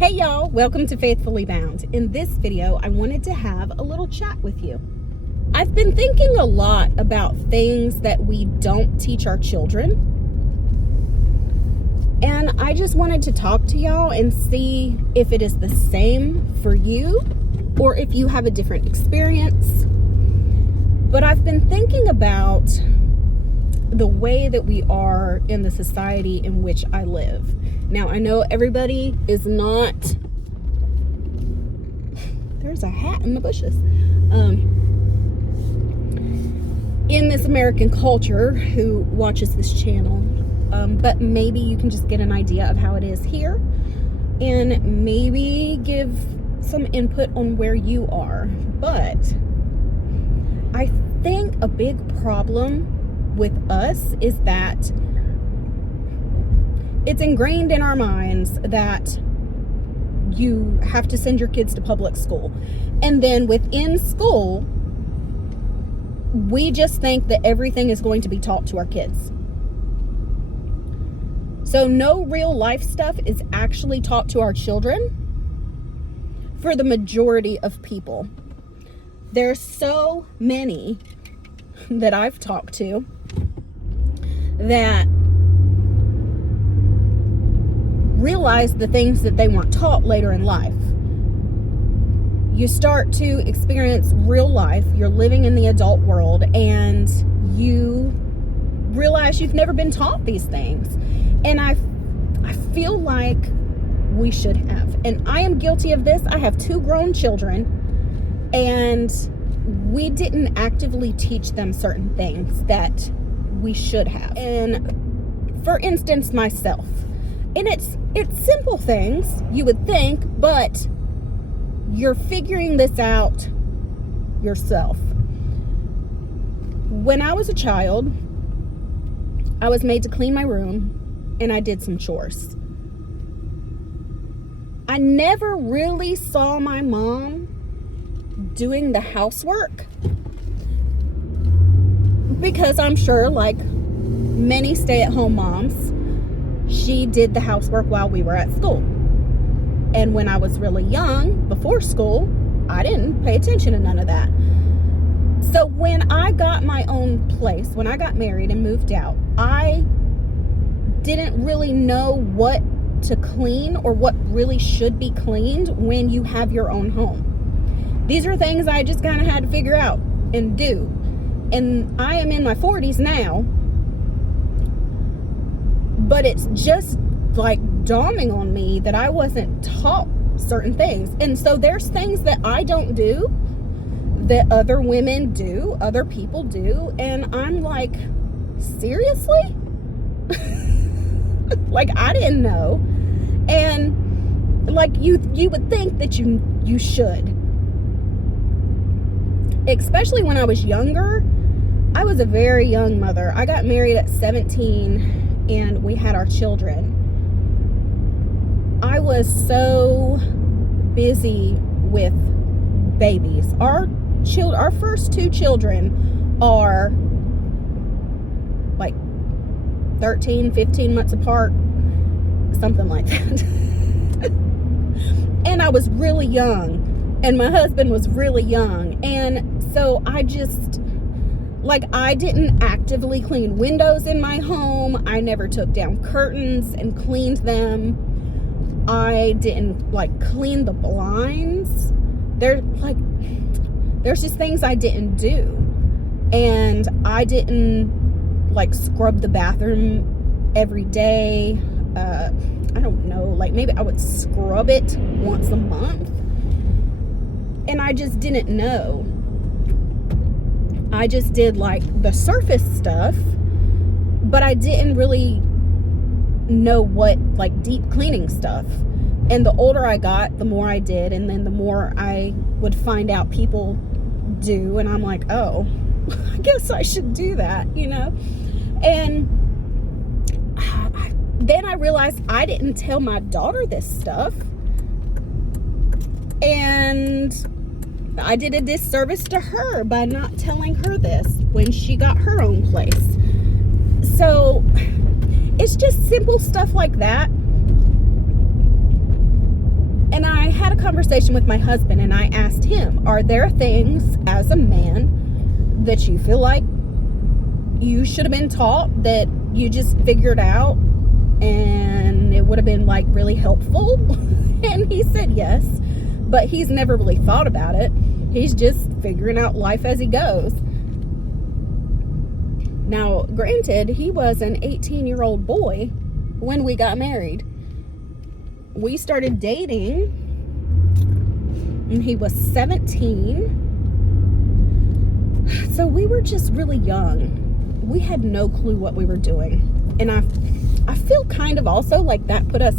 Hey y'all, welcome to Faithfully Bound. In this video, I wanted to have a little chat with you. I've been thinking a lot about things that we don't teach our children. And I just wanted to talk to y'all and see if it is the same for you or if you have a different experience. But I've been thinking about the way that we are in the society in which I live. Now, I know everybody is not, there's a hat in the bushes, in this American culture who watches this channel, but maybe you can just get an idea of how it is here and maybe give some input on where you are. But I think a big problem with us is that it's ingrained in our minds that you have to send your kids to public school. And then within school, we just think that everything is going to be taught to our kids. So no real life stuff is actually taught to our children for the majority of people. There's so many that I've talked to that realize the things that they weren't taught later in life. You start to experience real life, you're living in the adult world, and you realize you've never been taught these things. And I feel like we should have. And I am guilty of this. I have 2 grown children, and we didn't actively teach them certain things that we should have. And for instance, myself. And it's simple things, you would think, but you're figuring this out yourself. When I was a child, I was made to clean my room, and I did some chores. I never really saw my mom doing the housework because I'm sure, like many stay-at-home moms, she did the housework while we were at school. And when I was really young, before school, I didn't pay attention to none of that. So when I got my own place, when I got married and moved out, I didn't really know what to clean or what really should be cleaned when you have your own home. These are things I just kind of had to figure out and do. And I am in my 40s now, but it's just like dawning on me that I wasn't taught certain things. And so there's things that I don't do that other women do, other people do. And I'm like, seriously? Like, I didn't know. And like you would think that you should. Especially when I was younger. I was a very young mother. I got married at 17 and we had our children. I was so busy with babies. Our first 2 children are like 13, 15 months apart, something like that. And I was really young, and my husband was really young. And so I didn't actively clean windows in my home. I never took down curtains and cleaned them. I didn't clean the blinds. There's just things I didn't do. And I didn't scrub the bathroom every day. I don't know, maybe I would scrub it once a month. And I just didn't know. I just did the surface stuff, but I didn't really know what deep cleaning stuff. And the older I got, the more I did, and then the more I would find out people do, and I'm like, oh, I guess I should do that, And then I realized I didn't tell my daughter this stuff, and I did a disservice to her by not telling her this when she got her own place. So it's just simple stuff like that conversation with my husband, and I asked him, are there things as a man that you feel like you should have been taught that you just figured out and it would have been like really helpful? And he said yes, but he's never really thought about it. He's just figuring out life as he goes. Now, granted, he was an 18-year-old boy when we got married. We started dating and he was 17. So we were just really young. We had no clue what we were doing. And I feel kind of also like that put us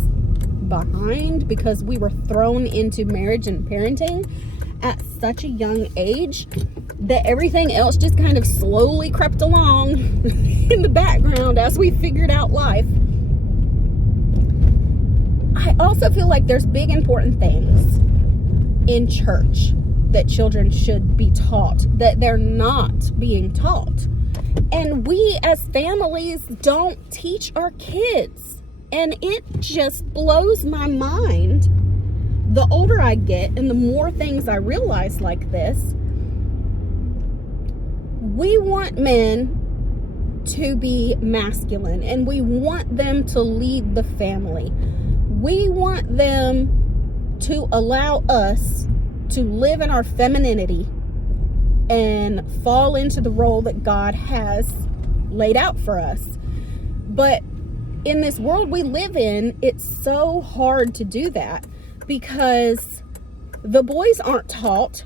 behind, because we were thrown into marriage and parenting at such a young age that everything else just kind of slowly crept along in the background as we figured out life. I also feel like there's big important things in church that children should be taught that they're not being taught. And we as families don't teach our kids. And it just blows my mind. The older I get and the more things I realize like this, we want men to be masculine and we want them to lead the family. We want them to allow us to live in our femininity and fall into the role that God has laid out for us. But in this world we live in, it's so hard to do that because the boys aren't taught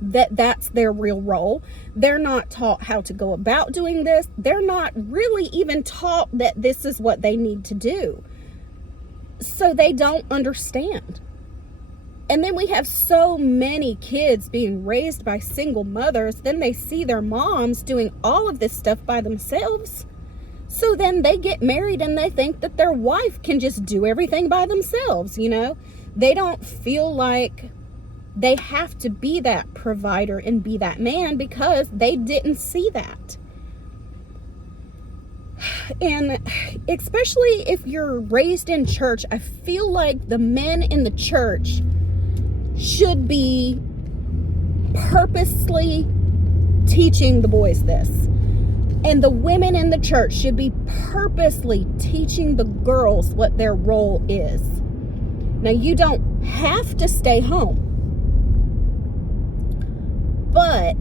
that that's their real role. They're not taught how to go about doing this. They're not really even taught that this is what they need to do. So they don't understand. And then we have so many kids being raised by single mothers. Then they see their moms doing all of this stuff by themselves. So then they get married and they think that their wife can just do everything by themselves, you know? They don't feel like they have to be that provider and be that man because they didn't see that. And especially if you're raised in church, I feel like the men in the church should be purposely teaching the boys this. And the women in the church should be purposely teaching the girls what their role is. Now, you don't have to stay home, but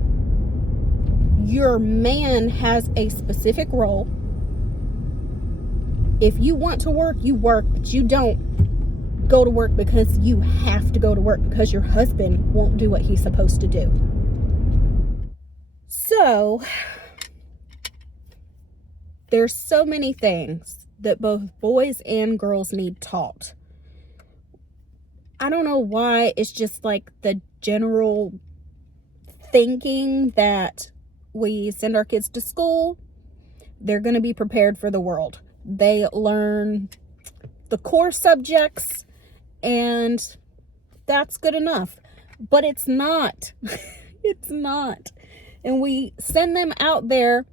your man has a specific role. If you want to work, you work, but you don't go to work because you have to go to work because your husband won't do what he's supposed to do. So there's so many things that both boys and girls need taught. I don't know why it's just like the general thinking that we send our kids to school, they're going to be prepared for the world. They learn the core subjects and that's good enough. But it's not. It's not. And we send them out there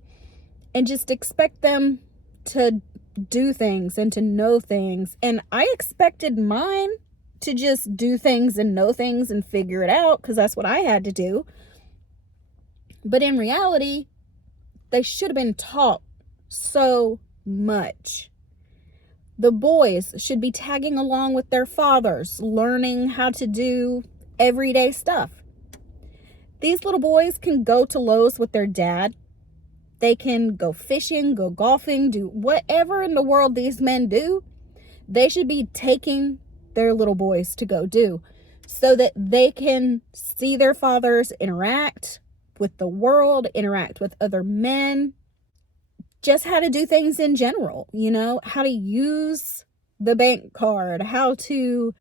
and just expect them to do things and to know things. And I expected mine to just do things and know things and figure it out because that's what I had to do. But in reality, they should have been taught so much. The boys should be tagging along with their fathers, learning how to do everyday stuff. These little boys can go to Lowe's with their dad. They can go fishing, go golfing, do whatever in the world these men do. They should be taking their little boys to go do so that they can see their fathers interact with the world, interact with other men, just how to do things in general, you know, how to use the bank card, how to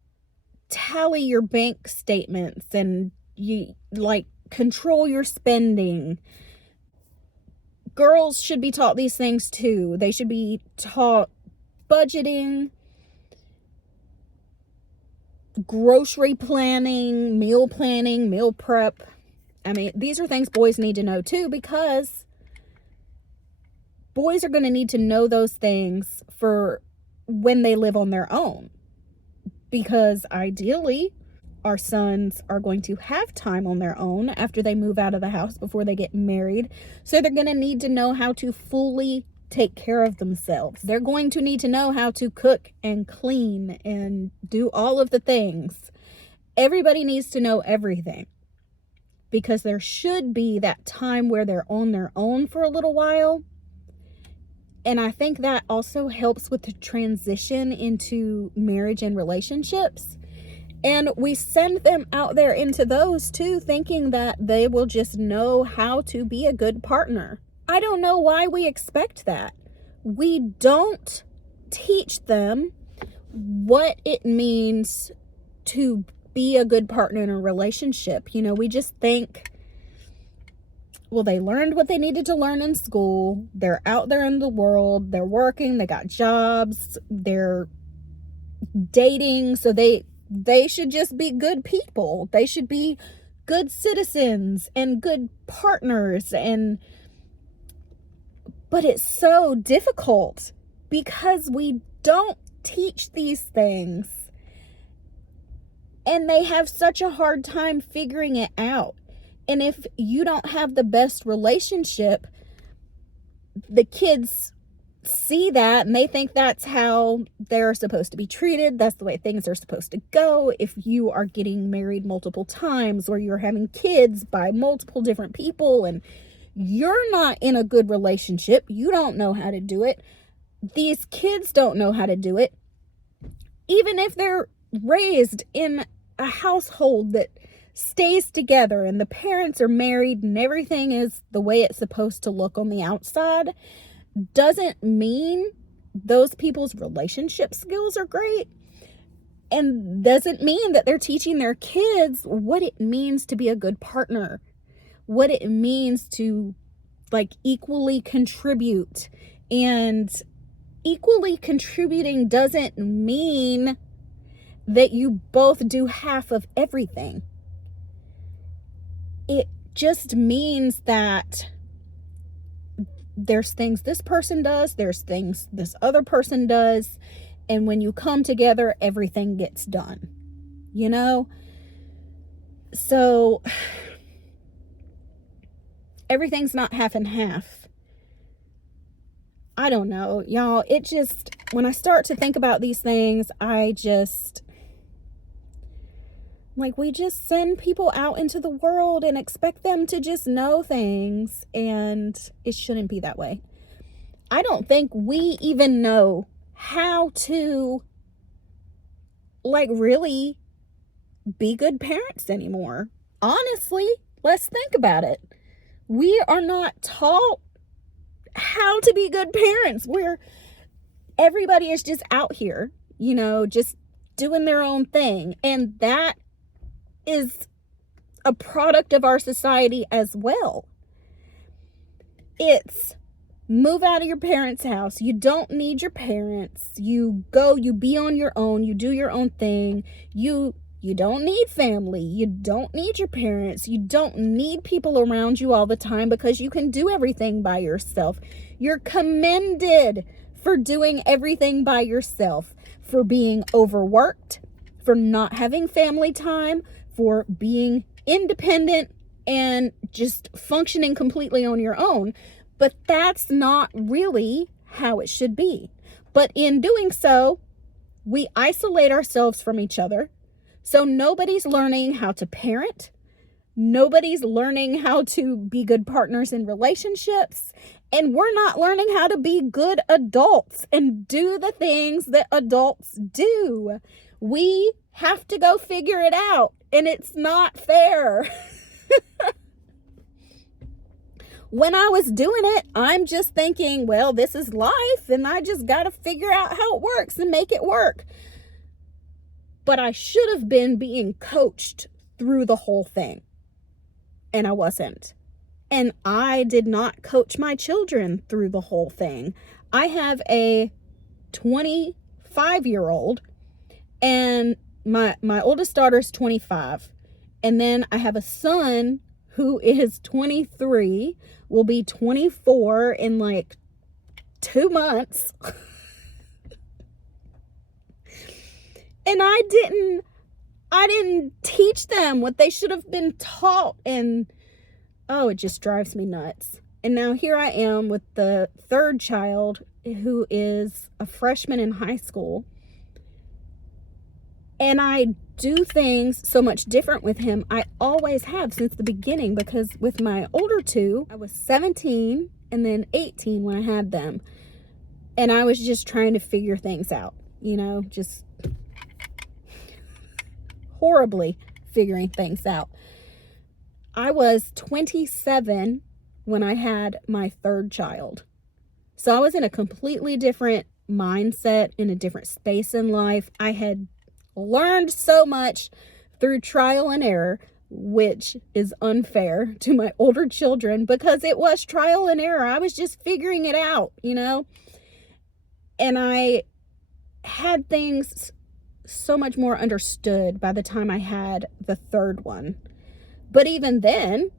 tally your bank statements and you like control your spending. Girls should be taught these things too. They should be taught budgeting, grocery planning, meal prep. I mean, these are things boys need to know too, because boys are going to need to know those things for when they live on their own. because ideally our sons are going to have time on their own after they move out of the house before they get married. So they're going to need to know how to fully take care of themselves. They're going to need to know how to cook and clean and do all of the things. Everybody needs to know everything, because there should be that time where they're on their own for a little while. And I think that also helps with the transition into marriage and relationships. And we send them out there into those too, thinking that they will just know how to be a good partner. I don't know why we expect that. We don't teach them what it means to be a good partner in a relationship. You know, we just think, well, they learned what they needed to learn in school. They're out there in the world. They're working. They got jobs. They're dating. So they should just be good people. They should be good citizens and good partners. But it's so difficult because we don't teach these things. And they have such a hard time figuring it out. And if you don't have the best relationship, the kids see that and they think that's how they're supposed to be treated. That's the way things are supposed to go. If you are getting married multiple times or you're having kids by multiple different people and you're not in a good relationship, you don't know how to do it. These kids don't know how to do it. Even if they're raised in a household that stays together and the parents are married and everything is the way it's supposed to look on the outside, doesn't mean those people's relationship skills are great, and doesn't mean that they're teaching their kids what it means to be a good partner, what it means to like equally contribute. And equally contributing doesn't mean that you both do half of everything. It just means that there's things this person does, there's things this other person does, and when you come together, everything gets done, you know? So everything's not half and half. I don't know, y'all. It just, when I start to think about these things, we just send people out into the world and expect them to just know things, and it shouldn't be that way. I don't think we even know how to really be good parents anymore. Honestly, let's think about it. We are not taught how to be good parents. Everybody is just out here, just doing their own thing. And that is a product of our society as well. It's move out of your parents' house. You don't need your parents. You go, you be on your own. You do your own thing. You don't need family. You don't need your parents. You don't need people around you all the time because you can do everything by yourself. You're commended for doing everything by yourself, for being overworked, for not having family time, for being independent and just functioning completely on your own. But that's not really how it should be. But in doing so, we isolate ourselves from each other. So nobody's learning how to parent. Nobody's learning how to be good partners in relationships. And we're not learning how to be good adults and do the things that adults do. We have to go figure it out. And it's not fair. When I was doing it, I'm just thinking, well, this is life and I just got to figure out how it works and make it work. But I should have been being coached through the whole thing. And I wasn't. And I did not coach my children through the whole thing. I have a 25-year-old and my oldest daughter is 25. And then I have a son who is 23, will be 24 in 2 months. And I didn't teach them what they should have been taught. And oh, it just drives me nuts. And now here I am with the third child, who is a freshman in high school. And I do things so much different with him. I always have since the beginning, because with my older two, I was 17 and then 18 when I had them. And I was just trying to figure things out, just horribly figuring things out. I was 27 when I had my third child. So I was in a completely different mindset, in a different space in life. I had learned so much through trial and error, which is unfair to my older children, because it was trial and error. I was just figuring it out, and I had things so much more understood by the time I had the third one. But even then,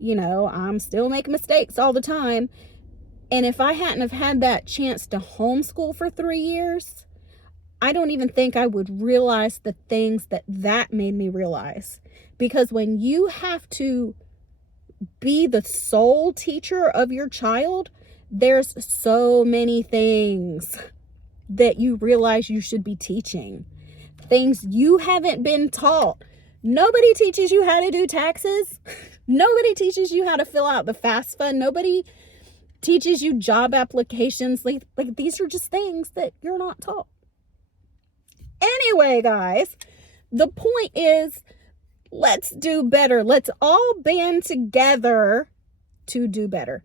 I'm still making mistakes all the time. And if I hadn't have had that chance to homeschool for 3 years, I don't even think I would realize the things that made me realize. Because when you have to be the sole teacher of your child, there's so many things that you realize you should be teaching. Things you haven't been taught. Nobody teaches you how to do taxes. Nobody teaches you how to fill out the FAFSA. Nobody teaches you job applications. Like these are just things that you're not taught. Anyway, guys, the point is, let's do better. Let's all band together to do better.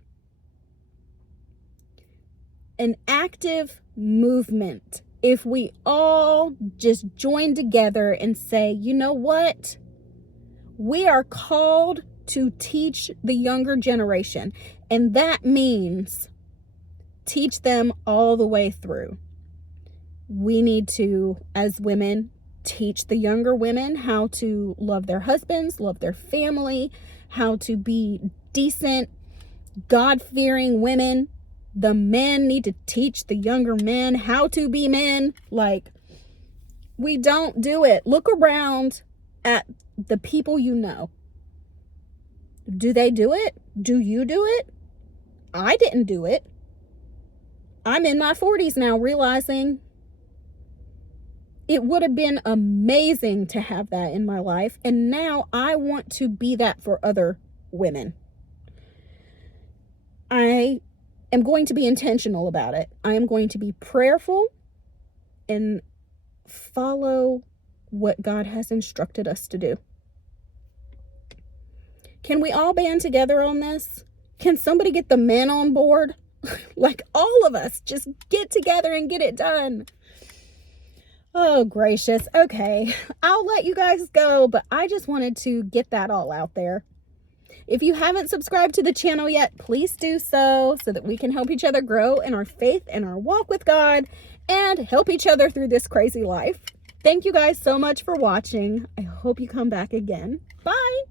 An active movement. If we all just join together and say, you know what? We are called to teach the younger generation. And that means teach them all the way through. We need to, as women, teach the younger women how to love their husbands, love their family, how to be decent, God-fearing women. The men need to teach the younger men how to be men. We don't do it. Look around at the people you know. Do they do it? Do you do it? I didn't do it. I'm in my 40s now, realizing it would have been amazing to have that in my life. And now I want to be that for other women. I am going to be intentional about it. I am going to be prayerful and follow what God has instructed us to do. Can we all band together on this? Can somebody get the men on board? All of us, just get together and get it done. Oh, gracious. Okay, I'll let you guys go, but I just wanted to get that all out there. If you haven't subscribed to the channel yet, please do so that we can help each other grow in our faith and our walk with God and help each other through this crazy life. Thank you guys so much for watching. I hope you come back again. Bye.